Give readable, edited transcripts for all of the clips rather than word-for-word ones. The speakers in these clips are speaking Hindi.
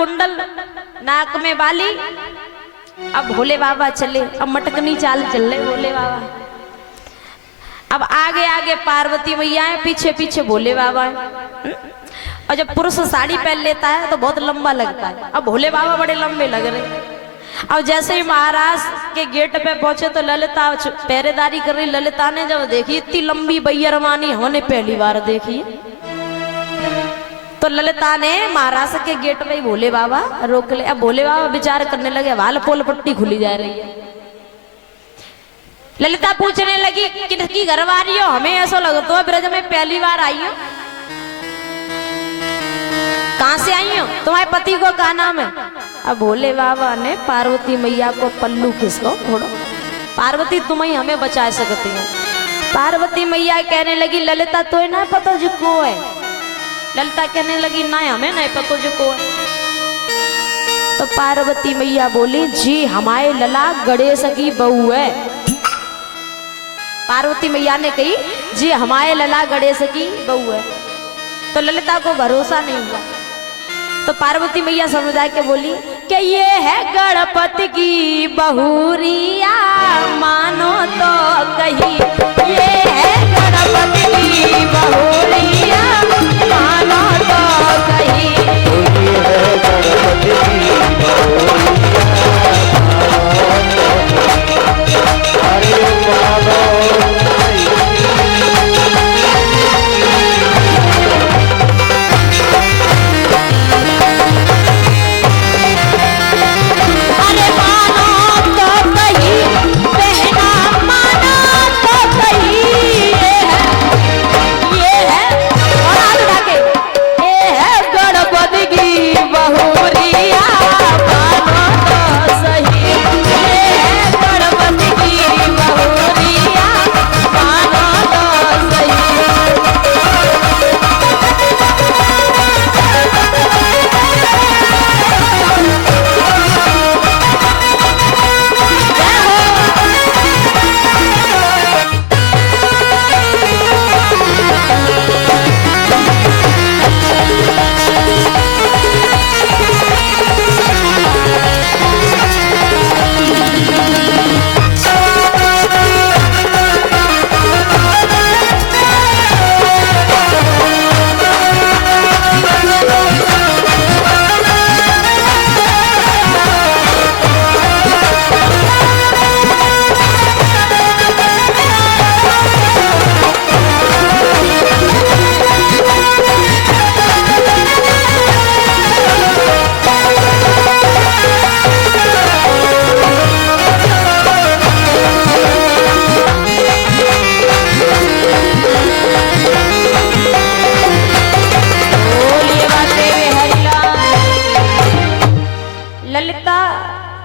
कुंडल, नाक में बाली। अब भोले बाबा चले, अब मटकनी चाल चल रहे भोले बाबा। अब आगे आगे पार्वती मैया है, पीछे पीछे भोले बाबा है। और जब पुरुष साड़ी पहन लेता है तो बहुत लंबा लगता है, अब भोले बाबा बड़े लंबे लग रहे। अब जैसे ही महाराज के गेट पे पहुंचे तो ललिता पहरेदारी कर रही। ललिता ने जब देखी इतनी लंबी बैरमानी हमने पहली बार देखी, तो ललिता ने महाराज के गेट पे ही भोले बाबा रोक ले। अब भोले बाबा विचार करने लगे, वाल पोल पट्टी खुली जा रही है। ललिता पूछने लगी किसकी घरवाली हो, हमें ऐसा लगता है ब्रज में पहली बार आई हो, कहां से आई हो, तुम्हारे पति को क्या नाम है। अब भोले बाबा ने पार्वती मैया को पल्लू खिसको थोड़ा, पार्वती तुम ही हमें बचा सकती हो। पार्वती मैया कहने लगी ललिता तो ना पता जो को है। ललिता कहने लगी ना हमें नहीं पता जो को है। तो पार्वती मैया बोली जी हमारे लला गणेश की बहू है। पार्वती मैया ने कही जी हमारे लला गणेश की बहू है। तो ललिता को भरोसा नहीं हुआ, तो पार्वती मैया समझा के बोली कि ये है गणपति की बहुरिया, मानो तो कही ये है गणपति की बहुरिया, मानो तो कही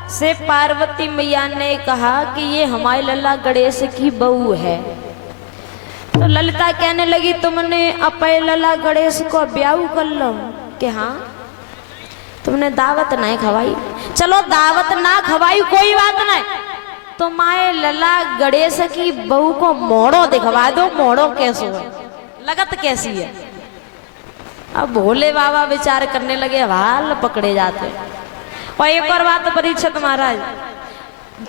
से पार्वती मैया ने कहा कि ये हमारे लल्ला गणेश की बहू है। तो ललिता कहने लगी तुमने अपने लल्ला गणेश को ब्याह कर लो कि हाँ, तुमने दावत नहीं खवाई। चलो दावत ना खवाई कोई बात नहीं, तो माए लल्ला गणेश की बहू को मोड़ो दिखवा दो, मोड़ो कैसे है, लगत कैसी है। अब भोले बाबा विचार करने लगे, हाल पकड़े जाते। और एक और बात परीक्षित महाराज,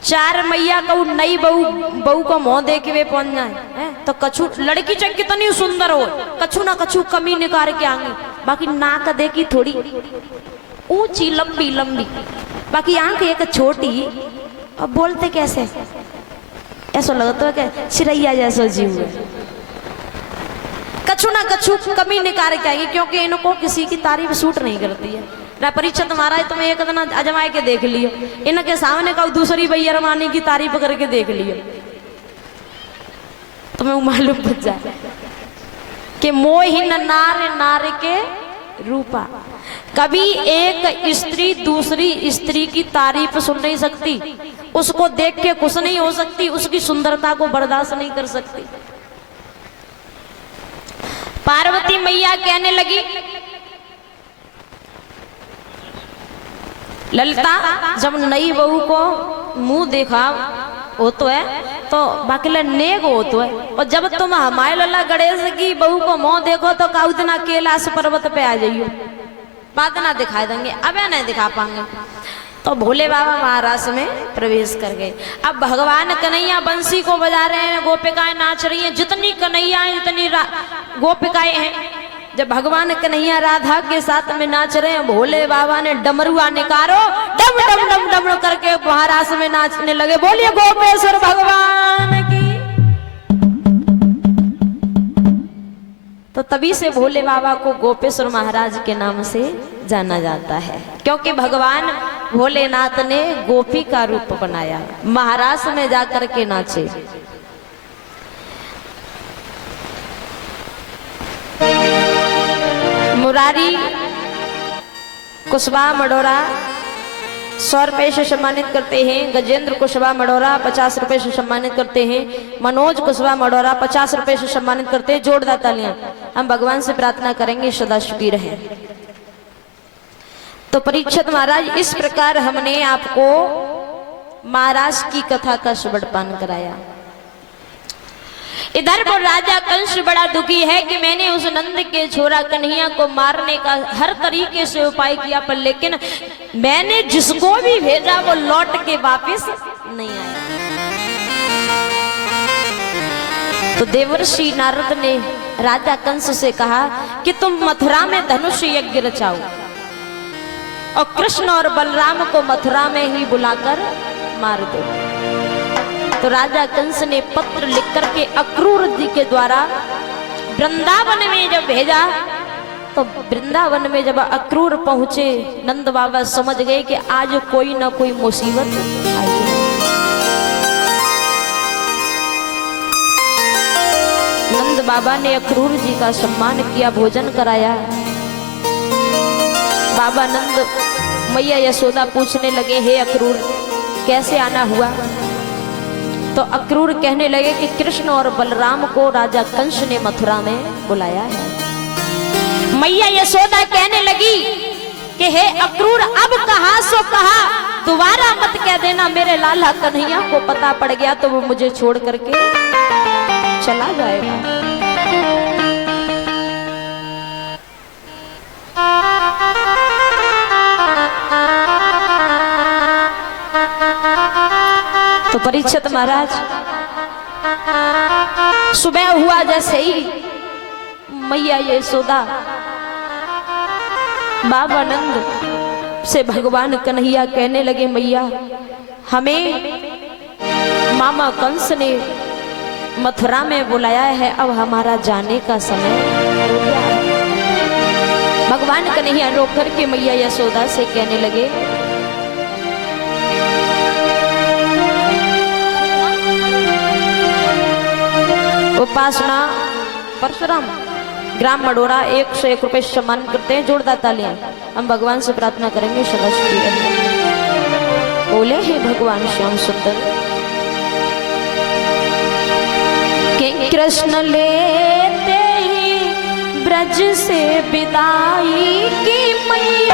चार मैया को नई बहू को मुंह दे के वे पहुंच जाए तो कछु लड़की चाहे कितनी सुंदर हो, कछु ना कछु कमी निकाल के आएंगे। बाकी नाक देखी थोड़ी ऊंची लंबी लंबी, बाकी आंख एक छोटी। अब बोलते कैसे, ऐसा लगता है कि चिड़ैया जैसा जीव है। कछु ना कछु कमी निकाल के आएंगे, क्योंकि इनको किसी की तारीफ सूट नहीं करती है। परीक्षित महाराज तुम्हें एक दिन अजमाए के देख लियो, इनके सामने का दूसरी बैरमानी की तारीफ करके देख लियो, तुम्हें मालूम पड़ जाए कि मोहिन नार नार के रूपा। कभी एक स्त्री दूसरी स्त्री की तारीफ सुन नहीं सकती, उसको देख के खुश नहीं हो सकती, उसकी सुंदरता को बर्दाश्त नहीं कर सकती। पार्वती मैया कहने लगी ललिता, जब नई बहू को मुंह देखा हो तो है तो बाकी नेक हो तो है, और जब तुम हमारे लल्ला गणेश की बहू को मुंह देखो तो का उतना कैलाश पर्वत पे आ जाइयो। बाद ना दिखाई देंगे, अब नहीं दिखा पाएंगे। तो भोले बाबा महाराज में प्रवेश कर गए। अब भगवान कन्हैया बंसी को बजा रहे हैं, गोपिकाएं नाच रही हैं। जितनी कन्हैयाएं जितनी गोपिकाएं हैं, जब भगवान कन्हैया राधा के साथ में नाच रहे हैं, भोले बाबा ने डमरुआ निकारो डम डम डम डम करके महाराज में नाचने लगे। बोलिए गोपेश्वर भगवान की। तो तभी से भोले बाबा को गोपेश्वर महाराज के नाम से जाना जाता है, क्योंकि भगवान भोलेनाथ ने गोपी का रूप बनाया, महाराज में जाकर के नाचे। मुरारी कुशवाहा मडोरा 100 रुपए से सम्मानित करते हैं। गजेंद्र कुशवाहा मडोरा 50 रुपए से सम्मानित करते हैं। मनोज कुशवाहा मडोरा 50 रुपए से सम्मानित करते हैं। जोरदार तालियां। हम भगवान से प्रार्थना करेंगे सदा सुखी रहे। तो परीक्षित महाराज, इस प्रकार हमने आपको महाराज की कथा का श्रवणपान कराया। इधर पर राजा कंस बड़ा दुखी है कि मैंने उस नंद के छोरा कन्हैया को मारने का हर तरीके से उपाय किया, पर लेकिन मैंने जिसको भी भेजा वो लौट के वापस नहीं आया। तो देवर्षि नारद ने राजा कंस से कहा कि तुम मथुरा में धनुष यज्ञ रचाओ और कृष्ण और बलराम को मथुरा में ही बुलाकर मार दो। तो राजा कंस ने पत्र लिख करके अक्रूर जी के द्वारा वृंदावन में जब भेजा, तो वृंदावन में जब अक्रूर पहुंचे, नंद बाबा समझ गए कि आज कोई ना कोई मुसीबत आई है। नंद बाबा ने अक्रूर जी का सम्मान किया, भोजन कराया। बाबा नंद मैया यशोदा पूछने लगे, हे अक्रूर कैसे आना हुआ? तो अक्रूर कहने लगे कि कृष्ण और बलराम को राजा कंस ने मथुरा में बुलाया है। मैया यशोदा कहने लगी कि हे अक्रूर अब कहा सो कहा, दोबारा मत कह देना, मेरे लाला कन्हैया को पता पड़ गया तो वो मुझे छोड़ करके चला जाएगा। तो परीक्षित महाराज, सुबह हुआ जैसे ही मैया यशोदा बाबा नंद से भगवान कन्हैया कहने लगे, मैया हमें मामा कंस ने मथुरा में बुलाया है, अब हमारा जाने का समय हो गया है। भगवान कन्हैया रो करके मैया यशोदा से कहने लगे, उपासना परशुराम ग्राम मडोरा 101 रुपए सम्मान करते हैं। जोरदार तालियां। हम भगवान से प्रार्थना करेंगे सदा सुखी रहे। बोले हे भगवान श्याम सुंदर कि कृष्ण लेते ही ब्रज से विदाई की मैया